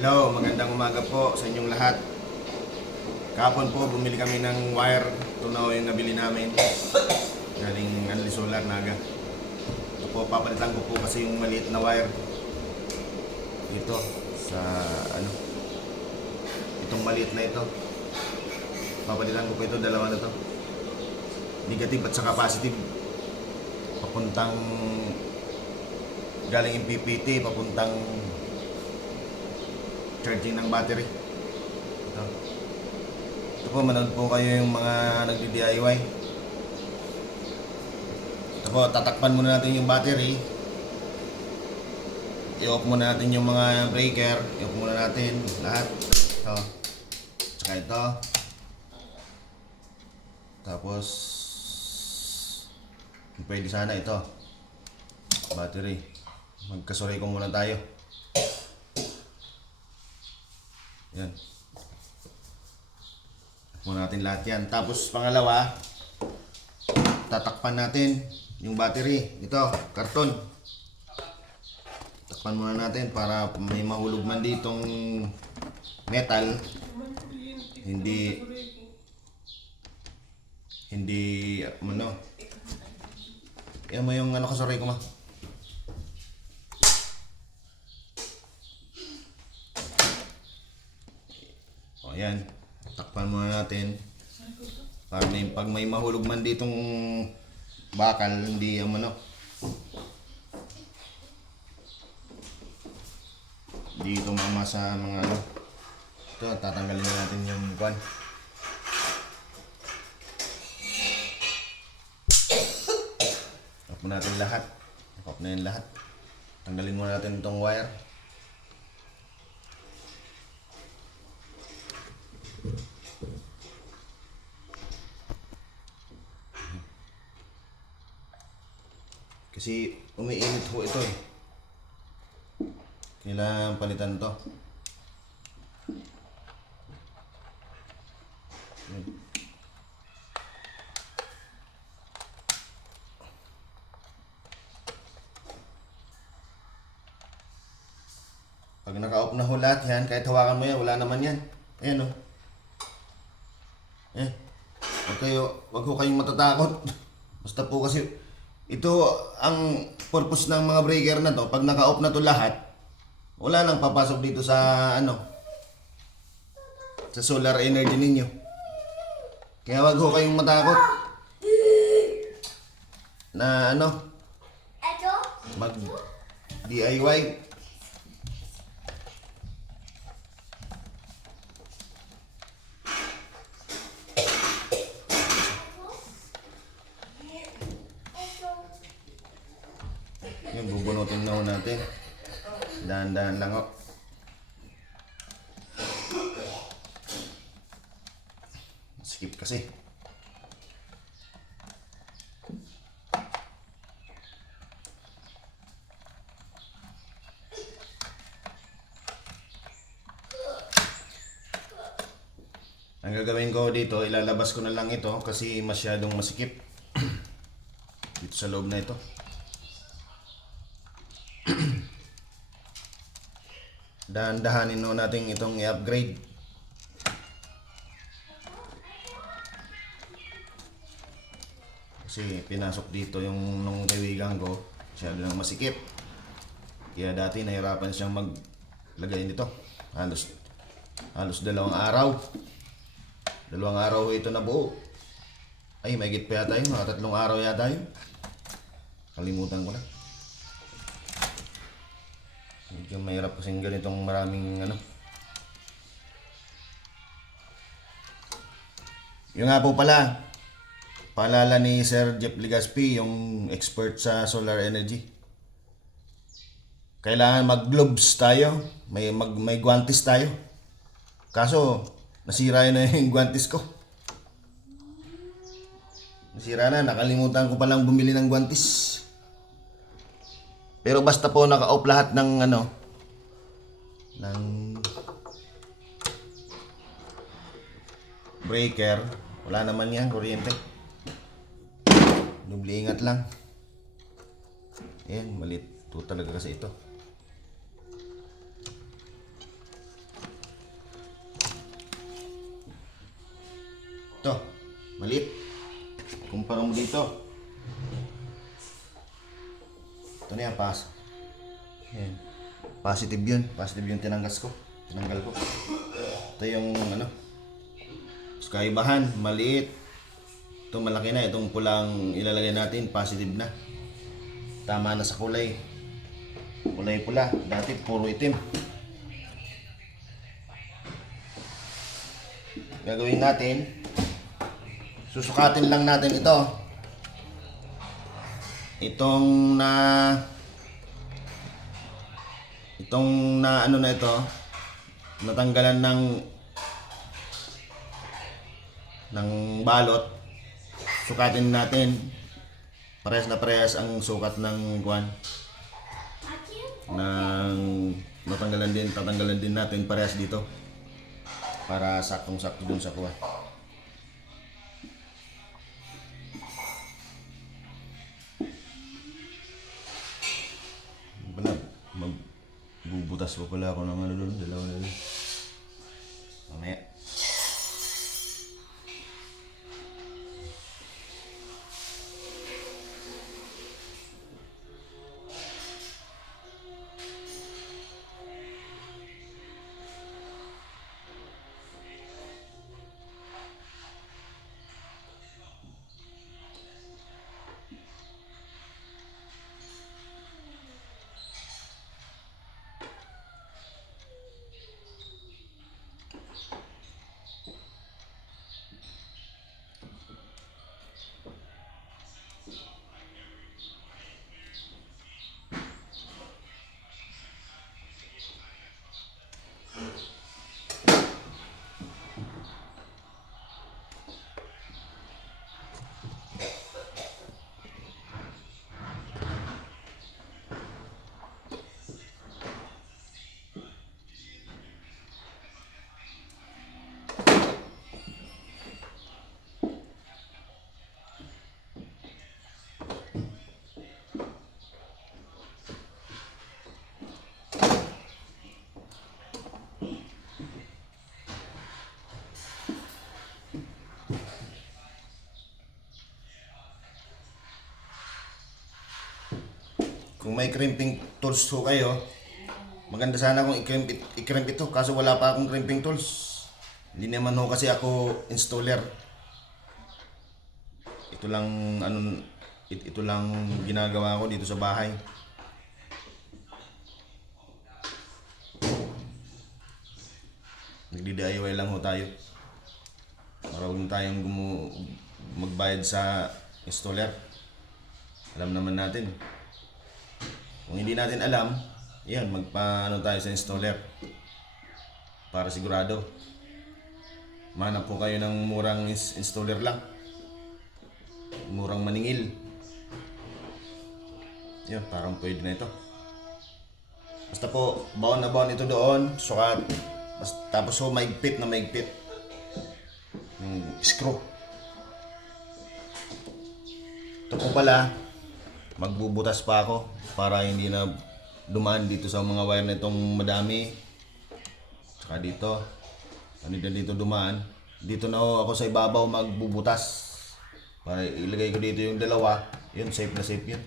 Hello, magandang umaga po sa inyong lahat. Kahapon po bumili kami ng wire. Ito na yung nabili namin. Galing Anli Solar Naga. Ito po, papalitan ko po kasi yung maliit na wire. Ito, sa itong maliit na ito. Papalitan ko po ito, dalawa na to. Negative at saka positive. Papuntang galing yung PPT, papuntang charging ng battery. Ito po, manood po kayo yung mga nagdi-DIY. Ito po, tatakpan muna natin yung battery. I-off muna natin yung mga breaker. I-off muna natin lahat. Ito. Tsaka ito. Tapos pwede sana ito. Battery. Magkasuray ko muna tayo. Yan. Muna natin lahat yan. Tapos pangalawa, tatakpan natin yung battery. Ito, karton. Takpan muna natin para may mahulog man ditong metal. Hindi yan mo yung kasuray ko ma. O yan. Takpan muna natin para pag may mahulog man ditong bakal, hindi dito mama sa mga ito, tatanggalin na natin yung kwan. Off natin lahat. Off na yun lahat. Tanggalin muna natin itong wire. Kasi umiinit ho ito eh. Kailangan palitan to. Pag naka-off na ho lahat yan, kahit hawakan mo yan, wala naman yan. Ayan o. Ayan. Wag ho kayong matatakot. Basta po kasi ito ang purpose ng mga breaker na to. Pag naka-off na to lahat, wala nang papasok dito sa sa solar energy ninyo. Kaya wag ho kayong matakot na mag DIY. Yung bubunutin na ho natin. Dahan-dahan lang ho. Skip kasi. Ang gagawin ko dito, ilalabas ko na lang ito kasi masyadong masikip dito sa loob na ito. Dahan-dahanin no natin itong i-upgrade. Kasi pinasok dito yung nung kaibigan ko, masyado nang masikip. Kaya dati nahirapan siyang maglagay nito. Halos dalawang araw ito na buo. Ay, mahigit pa yata yun, mga 3 araw yata yun. Kalimutan ko na. Medyo mahirap kasing ganitong maraming Yung nga po pala, paalala ni Sir Jeff Legaspi, yung expert sa solar energy. Kailangan mag-gloves tayo, may guantes tayo. Kaso, nasira na yung guantes ko. Nasira na, nakalimutan ko palang bumili ng guantes. Pero basta po naka-off lahat ng ng breaker, wala naman yan, kuryente. Doble ingat lang. Ayan, malit to talaga kasi ito. Ito, maliit. Kumpara mo dito. Ito na yan, Yan. Positive yun. Positive yung tinanggal ko. Ito yung ano. So, kaibahan, maliit. Ito malaki na. Itong pulang ilalagay natin, positive na. Tama na sa kulay. Kulay pula. Dati puro itim. Gagawin natin, susukatin lang natin ito. Itong na ano na ito, natanggalan ng balot. Sukatin natin. Parehas na parehas ang sukat ng kuwan. Tatanggalan din natin parehas dito. Para saktong-sakto dun sa kuwan. Magbubutas pa pala ako ng ano doon, dalawa na doon. Mamaya. Kung may crimping tools ho kayo, maganda sana kung i-crimp ito, kaso wala pa akong crimping tools. Hindi naman ho kasi ako installer. Ito lang ginagawa ko dito sa bahay. Nagdi-DIY lang ho tayo. Para huwag tayong magbayad sa installer. Alam naman natin. Kung hindi natin alam, yan, magpaano tayo sa installer. Para sigurado. Manap po kayo ng murang installer lang. Murang maningil. Yan, parang pwede na ito. Basta po, baon na baon ito doon, sukat. Tapos ho, maigpit na maigpit. Yung screw. Ito po pala, magbubutas pa ako para hindi na dumaan dito sa mga wire na itong madami. Saka dito, dito dumaan. Dito na ako sa ibabaw magbubutas. Para ilagay ko dito yung dalawa. Yun, safe na safe yun.